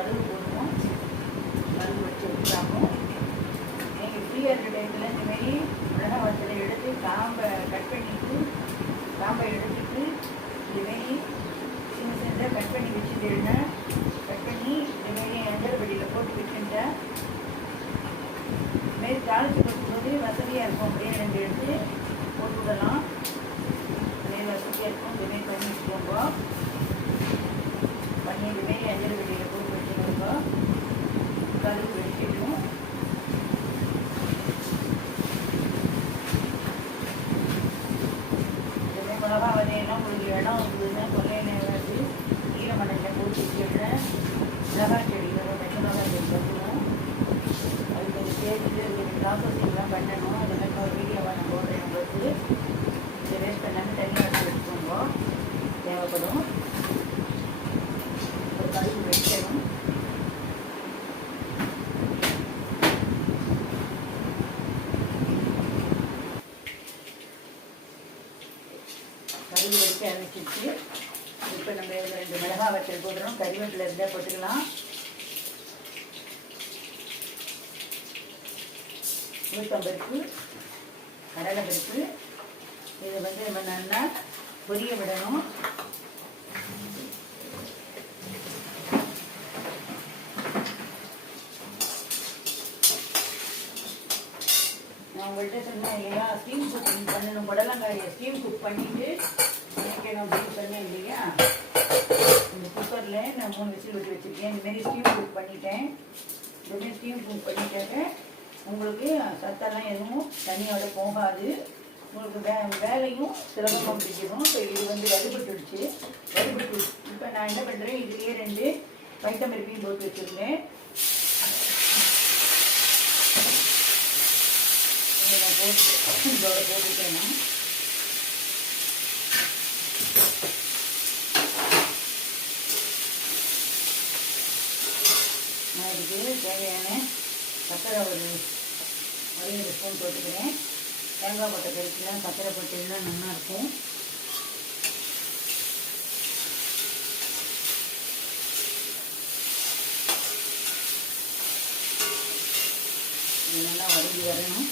கடுகு போடுவோம். கடுகு வச்சு எடுத்துக்காமோ நீங்கள் ஃப்ரீயாக இருக்கிற டைத்தில் இந்தமாரி மிளகா வத்தலை எடுத்து காம்பை கட் பண்ணிவிட்டு காம்பை எடுத்துட்டு இதுமாரி சின்ன சின்னதாக கட் பண்ணி வச்சுட்டேன்னா கட் பண்ணி இதுமாரி அஞ்சல் வடியில் போட்டு வச்சுட்டா இதுமாரி தாளித்து கொடுக்கும்போது வசதியாக இருக்கும். அப்படியே ரெண்டு எடுத்து போட்டு விடலாம். இதுமாரி வசதியாக இருக்கும். இதுமாரி பண்ணி வச்சுக்கோங்க. பண்ணி இதுமாரி அஞ்சல் வடியில் போட்டு வச்சுக்கோங்க. கடுகு வெடிச்சிடும். மிளகா வதையெல்லாம் உங்களுக்கு இடம் இருந்ததுன்னா கொல்லையில் ஏதாவது ஈரமண்ணில் போட்டு வச்சுடுறேன். மிளகாய் செடியில் பச்சை மிளகாய் செடி கட்டணும். அது கொஞ்சம் சேர்த்துட்டு கொஞ்சம் ப்ராசஸிங்லாம் பண்ணணும். அதெல்லாம் இன்னொரு வீடியோவை நான் போடுறேன் உங்களுக்கு. இதை வேஸ்ட் பண்ணாமல் தனியாக எடுத்து வச்சுக்கோங்க. தேவைப்படும். ஒரு கடுகு வைக்கணும். கடுகு வச்சு அரைச்சிட்டு இப்போ நம்ம இதில் 2 மிளகாய் வத்தல் போடுறோம். கறிவேப்பிலை இருந்தால் போட்டுக்கலாம். உளுத்தம்பருப்பு, கடலை பருப்பு இதை வந்து நம்ம நல்லா பொரிய விடணும். நான் உங்கள்கிட்ட சொன்னேன் இல்லையா, ஸ்டீம் குக்கிங் பண்ணணும். புடலங்காயை ஸ்டீம் குக் பண்ணிவிட்டு வைக்கணும் அப்படின்னு சொன்னேன் இல்லையா. இந்த குக்கரில் நான் 3 விசில் விட்டு வச்சுருக்கேன். இந்தமாரி ஸ்டீம் குக் பண்ணிட்டேன். இதுமாரி ஸ்டீம் குக் பண்ணிட்டாக்க உங்களுக்கு சத்தெல்லாம் எதுவும் தண்ணியோட போகாது. உங்களுக்கு வேலையும் சுலபமாக பிடிக்கணும். இப்போ இது வந்து வறுபட்டுடுச்சு. இப்போ நான் என்ன பண்ணுறேன், இதுலேயே 2 வைத்தம்பருப்பையும் போட்டு வச்சுருந்தேன். நான் போட்டு இதோட போட்டுட்டேன்னா நான் இதுக்கு தேவையான சர்க்கரை ஒரு 1 ஸ்பூன் போட்டுக்கிறேன். தேங்காய் போட்ட கறிக்கெலாம் சர்க்கரை போட்டுன்னா நல்லாயிருக்கும். இது நல்லா வதங்கி வரணும்.